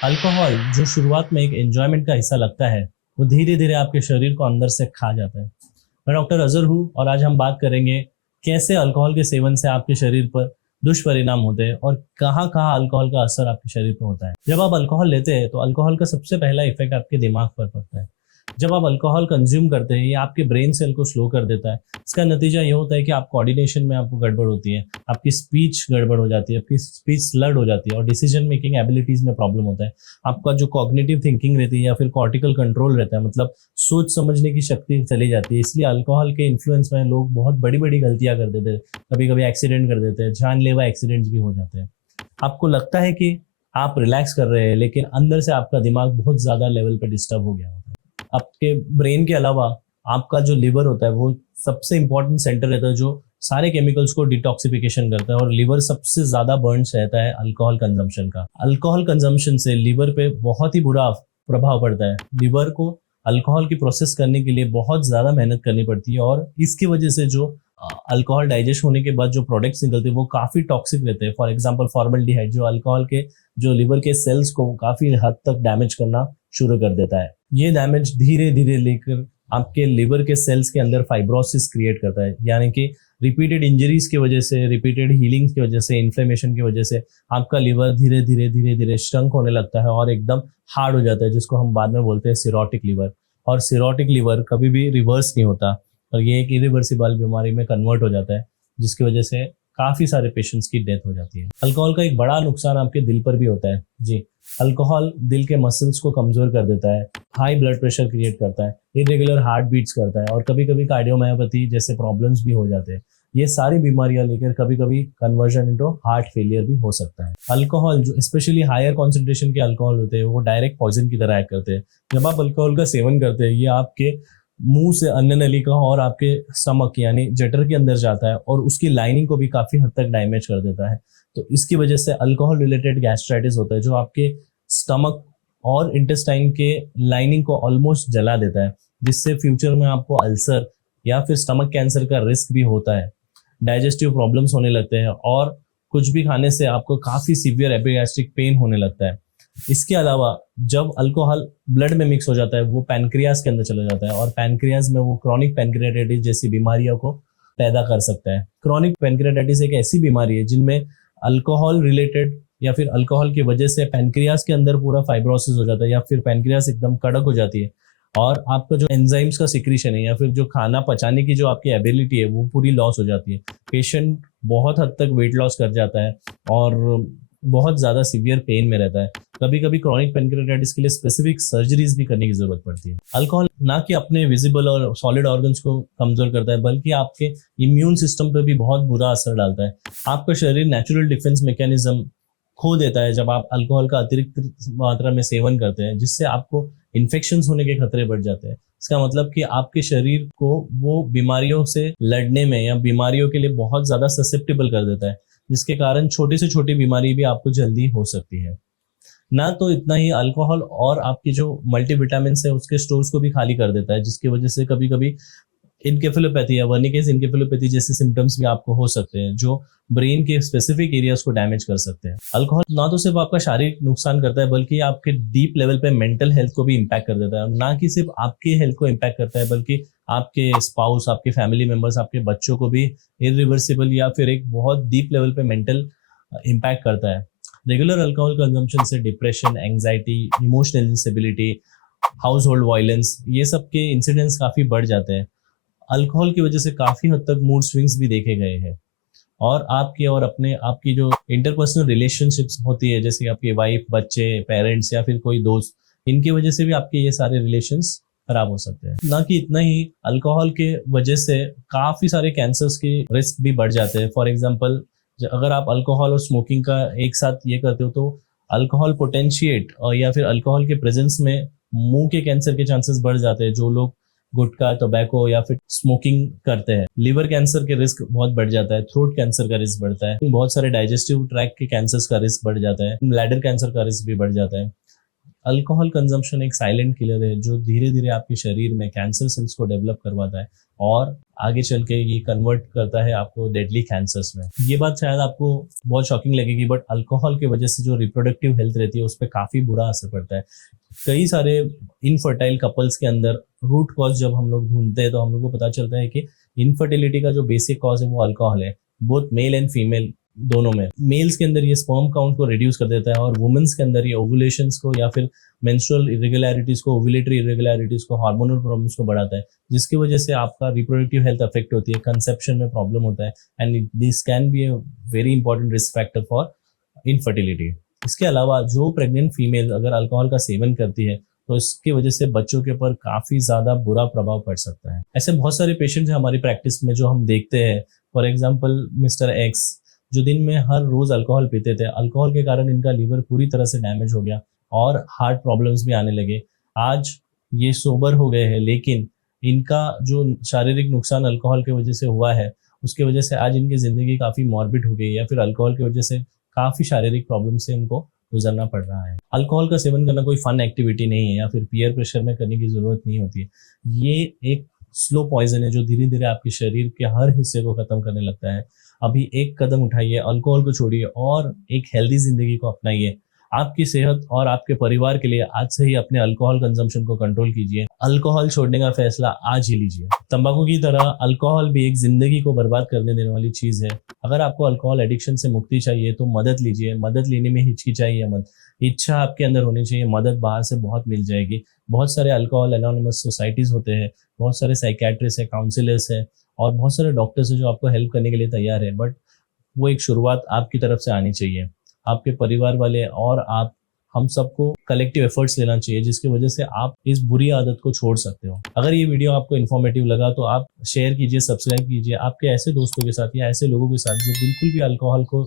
Alcohol जो शुरुआत में एक एंजॉयमेंट का हिस्सा लगता है, वो धीरे धीरे आपके शरीर को अंदर से खा जाता है। मैं डॉक्टर अजहर हूँ और आज हम बात करेंगे कैसे अल्कोहल के सेवन से आपके शरीर पर दुष्परिणाम होते हैं और कहाँ कहाँ अल्कोहल का असर आपके शरीर पर होता है। जब आप अल्कोहल लेते हैं तो अल्कोहल का सबसे पहला इफेक्ट आपके दिमाग पर पड़ता है। जब आप अल्कोहल कंज्यूम करते हैं ये आपके ब्रेन सेल को स्लो कर देता है। इसका नतीजा ये होता है कि आप कोऑर्डिनेशन में आपको गड़बड़ होती है, आपकी स्पीच गड़बड़ हो जाती है, आपकी स्पीच स्लर्ड हो जाती है और डिसीजन मेकिंग एबिलिटीज में प्रॉब्लम होता है। आपका जो कॉग्निटिव थिंकिंग रहती है या फिर कॉर्टिकल कंट्रोल रहता है, मतलब सोच समझने की शक्ति चली जाती है। इसलिए अल्कोहल के इन्फ्लुएंस में लोग बहुत बड़ी बड़ी गलतियां कर देते हैं, कभी कभी एक्सीडेंट कर देते हैं, जानलेवा एक्सीडेंट्स भी हो जाते हैं। आपको लगता है कि आप रिलैक्स कर रहे हैं लेकिन अंदर से आपका दिमाग बहुत ज्यादा लेवल पे डिस्टर्ब हो गया होता है। आपके ब्रेन के अलावा आपका जो लिवर होता है वो सबसे इंपॉर्टेंट सेंटर रहता है जो सारे केमिकल्स को डिटॉक्सिफिकेशन करता है और लिवर सबसे ज्यादा बर्न्स रहता है अल्कोहल कंजम्पशन का। अल्कोहल कंजम्पशन से लिवर पे बहुत ही बुरा प्रभाव पड़ता है। लिवर को अल्कोहल की प्रोसेस करने के लिए बहुत ज्यादा मेहनत करनी पड़ती है और इसकी वजह से जो अल्कोहल डाइजेस्ट होने के बाद जो प्रोडक्ट्स निकलते हैं वो काफी टॉक्सिक रहते हैं। फॉर एग्जांपल फॉर्मल्डिहाइड जो अल्कोहल के जो लिवर के सेल्स को काफी हद तक डैमेज करना शुरू कर देता है। ये डैमेज धीरे धीरे लेकर आपके लिवर के सेल्स के अंदर फाइब्रोसिस क्रिएट करता है, यानी कि रिपीटेड इंजरीज की वजह से, रिपीटेड हीलिंग की वजह से, इन्फ्लेमेशन की वजह से आपका लिवर धीरे धीरे धीरे धीरे श्रंक होने लगता है और एकदम हार्ड हो जाता है, जिसको हम बाद में बोलते हैं सिरोटिक लिवर। और सिरोटिक लिवर कभी भी रिवर्स नहीं होता और ये एक इरिवर्सिबल बीमारी में कन्वर्ट हो जाता है, जिसकी वजह से काफी सारे पेशेंट्स की डेथ हो जाती है। अल्कोहल का एक बड़ा नुकसान आपके दिल पर भी होता है जी। अल्कोहल दिल के मसल्स को कमजोर कर देता है, हाई ब्लड प्रेशर क्रिएट करता है, इरेगुलर हार्ट बीट्स करता है और कभी कभी कार्डियोमायोपैथी जैसे प्रॉब्लम्स भी हो जाते हैं। ये सारी बीमारियां लेकर कभी कभी कन्वर्जन इनटू हार्ट फेलियर भी हो सकता है। अल्कोहल जो स्पेशली हायर कॉन्सेंट्रेशन के अल्कोहल होते हैं वो डायरेक्ट पॉइजन की तरह एक्ट करते हैं। जब आप अल्कोहल का सेवन करते हैं ये आपके मुंह से अन्न नली का और आपके स्टमक यानी जठर के अंदर जाता है और उसकी लाइनिंग को भी काफी हद तक डैमेज कर देता है। तो इसकी वजह से अल्कोहल रिलेटेड गैस्ट्राइटिस होता है जो आपके स्टमक और इंटेस्टाइन के लाइनिंग को ऑलमोस्ट जला देता है, जिससे फ्यूचर में आपको अल्सर या फिर स्टमक कैंसर का रिस्क भी होता है। डाइजेस्टिव प्रॉब्लम्स होने लगते हैं और कुछ भी खाने से आपको काफी सीवियर एपिगैस्ट्रिक पेन होने लगता है। इसके अलावा जब अल्कोहल ब्लड में मिक्स हो जाता है वो पैनक्रियाज के अंदर चला जाता है और पैनक्रियाज में वो क्रॉनिक पैनक्रियाटाइटिस जैसी बीमारियों को पैदा कर सकता है। क्रॉनिक पैनक्रियाटाइटिस एक ऐसी बीमारी है जिनमें अल्कोहल रिलेटेड या फिर अल्कोहल की वजह से पैनक्रियाज के अंदर पूरा फाइब्रोसिस हो जाता है या फिर पैनक्रियाज एकदम कड़क हो जाती है और आपका जो एंजाइम्स का सिक्रीशन है या फिर जो खाना पचाने की जो आपकी एबिलिटी है वो पूरी लॉस हो जाती है। पेशेंट बहुत हद तक वेट लॉस कर जाता है और बहुत ज्यादा सीवियर पेन में रहता है। कभी कभी क्रॉनिक पैनक्रियाटाइटिस के लिए स्पेसिफिक सर्जरीज भी करने की जरूरत पड़ती है। अल्कोहल ना कि अपने विजिबल और सॉलिड ऑर्गन्स को कमजोर करता है बल्कि आपके इम्यून सिस्टम पर भी बहुत बुरा असर डालता है। आपका शरीर नेचुरल डिफेंस मैकेनिज्म खो देता है जब आप अल्कोहल का अतिरिक्त मात्रा में सेवन करते हैं, जिससे आपको इन्फेक्शंस होने के खतरे बढ़ जाते हैं। इसका मतलब कि आपके शरीर को वो बीमारियों से लड़ने में या बीमारियों के लिए बहुत ज्यादा ससेप्टेबल कर देता है, जिसके कारण छोटी से छोटी बीमारी भी आपको जल्दी हो सकती है। ना तो इतना ही अल्कोहल और आपकी जो मल्टीविटामिन है उसके स्टोर्स को भी खाली कर देता है, जिसकी वजह से कभी कभी इनकेफेलोपैथी या वर्निकेस इनकेफेलोपैथी जैसे सिम्टम्स भी आपको हो सकते हैं जो ब्रेन के स्पेसिफिक एरियाज को डैमेज कर सकते हैं। अल्कोहल ना तो सिर्फ आपका शारीरिक नुकसान करता है बल्कि आपके डीप लेवल पे मेंटल हेल्थ को भी इम्पैक्ट कर देता है। ना कि सिर्फ आपके हेल्थ को इम्पैक्ट करता है बल्कि आपके स्पाउस, आपके फैमिली मेंबर्स, आपके बच्चों को भी इरिवर्सिबल या फिर एक बहुत डीप लेवल पे मेंटल इम्पैक्ट करता है। रेगुलर अल्कोहल कंजम्पशन से depression, anxiety, emotional instability, house hold violence ये सब के इंसिडेंट्स काफी बढ़ जाते हैं। अल्कोहल की वजह से काफी हद तक मूड स्विंग्स भी देखे गए हैं और आपकी और अपने आपकी जो इंटरपर्सनल रिलेशनशिप्स होती है जैसे आपकी वाइफ, बच्चे, पेरेंट्स या फिर कोई दोस्त, इनकी वजह से भी आपके ये सारे रिलेशंस खराब हो सकते हैं। ना कि इतना ही अल्कोहल के वजह से काफी सारे कैंसर्स के रिस्क भी बढ़ जाते हैं। फॉर एग्जाम्पल अगर आप अल्कोहल और स्मोकिंग का एक साथ ये करते हो तो अल्कोहल पोटेंशिएट और या फिर अल्कोहल के प्रेजेंस में मुंह के कैंसर के चांसेस बढ़ जाते हैं। जो लोग गुटखा, टोबैको या फिर स्मोकिंग करते हैं, लिवर कैंसर के रिस्क बहुत बढ़ जाता है, थ्रोट कैंसर का रिस्क बढ़ता है, बहुत सारे डाइजेस्टिव ट्रैक के कैंसर्स का रिस्क बढ़ जाता है, ब्लैडर कैंसर का रिस्क भी बढ़ जाता है। अल्कोहल कंजम्पशन एक साइलेंट किलर है जो धीरे धीरे आपके शरीर में कैंसर सेल्स को डेवलप करवाता है और आगे चल के ये कन्वर्ट करता है आपको डेडली कैंसर्स में। ये बात शायद आपको बहुत शॉकिंग लगेगी, बट अल्कोहल की वजह से जो रिप्रोडक्टिव हेल्थ रहती है उस पर काफ़ी बुरा असर पड़ता है। कई सारे इनफर्टाइल कपल्स के अंदर रूट कॉज जब हम लोग ढूंढते हैं तो हम लोग को पता चलता है कि इनफर्टिलिटी का जो बेसिक कॉज है वो अल्कोहल है, बोथ मेल एंड फीमेल दोनों में। मेल्स के अंदर ये स्पर्म काउंट को रिड्यूस कर देता है और वुमेन्स के अंदर ये ओवुलेशंस को या फिर मेंस्ट्रुअल इरेगुलरिटीज को, ओवुलेटरी इरेगुलरिटीज को, हार्मोनल प्रॉब्लम्स को बढ़ाता है, जिसकी वजह से आपका रिप्रोडक्टिव हेल्थ अफेक्ट होती है, कंसेप्शन में प्रॉब्लम होता है and this can be a very important risk factor for infertility. इसके अलावा जो प्रेग्नेंट फीमेल अगर अल्कोहल का सेवन करती है तो इसकी वजह से बच्चों के ऊपर काफी ज्यादा बुरा प्रभाव पड़ सकता है। ऐसे बहुत सारे पेशेंट्स हैं हमारी प्रैक्टिस में जो हम देखते हैं। फॉर एग्जाम्पल मिस्टर एक्स जो दिन में हर रोज अल्कोहल पीते थे, अल्कोहल के कारण इनका लीवर पूरी तरह से डैमेज हो गया और हार्ट प्रॉब्लम्स भी आने लगे। आज ये सोबर हो गए हैं, लेकिन इनका जो शारीरिक नुकसान अल्कोहल की वजह से हुआ है उसकी वजह से आज इनकी जिंदगी काफी मॉर्बिड हो गई, या फिर अल्कोहल की वजह से काफी शारीरिक प्रॉब्लम से इनको गुजरना पड़ रहा है। अल्कोहल का सेवन करना कोई फन एक्टिविटी नहीं है या फिर पीयर प्रेशर में करने की जरूरत नहीं होती है। ये एक स्लो पॉइजन है जो धीरे धीरे आपके शरीर के हर हिस्से को खत्म करने लगता है। अभी एक कदम उठाइए, अल्कोहल को छोड़िए और एक हेल्दी जिंदगी को अपनाइए। आपकी सेहत और आपके परिवार के लिए आज से ही अपने अल्कोहल कंजम्पशन को कंट्रोल कीजिए। अल्कोहल छोड़ने का फैसला आज ही लीजिए। तंबाकू की तरह अल्कोहल भी एक जिंदगी को बर्बाद करने देने वाली चीज है। अगर आपको अल्कोहल एडिक्शन से मुक्ति चाहिए तो मदद लीजिए। मदद लेने में हिचकिचाइए मत, इच्छा आपके अंदर होनी चाहिए। मदद बाहर से बहुत मिल जाएगी। बहुत सारे अल्कोहल एनोनिमस सोसाइटीज होते हैं, बहुत सारे साइकेट्रिस्ट है, काउंसलर्स है और बहुत सारे डॉक्टर्स हैं जो आपको हेल्प करने के लिए तैयार है। बट वो एक शुरुआत आपकी तरफ से आनी चाहिए। आपके परिवार वाले और आप, हम सबको कलेक्टिव एफर्ट्स लेना चाहिए जिसकी वजह से आप इस बुरी आदत को छोड़ सकते हो। अगर ये वीडियो आपको इन्फॉर्मेटिव लगा तो आप शेयर कीजिए, सब्सक्राइब कीजिए आपके ऐसे दोस्तों के साथ या ऐसे लोगों के साथ जो बिल्कुल भी अल्कोहल को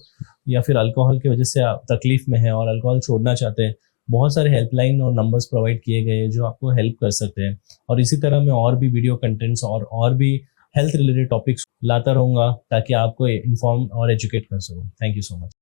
या फिर अल्कोहल की वजह से आप तकलीफ में है और अल्कोहल छोड़ना चाहते हैं। बहुत सारे हेल्पलाइन और नंबर्स प्रोवाइड किए गए हैं जो आपको हेल्प कर सकते हैं। और इसी तरह मैं और भी वीडियो कंटेंट्स और भी हेल्थ रिलेटेड टॉपिक्स लाता रहूंगा ताकि आपको इन्फॉर्म और एजुकेट कर सकूं। Thank you so much.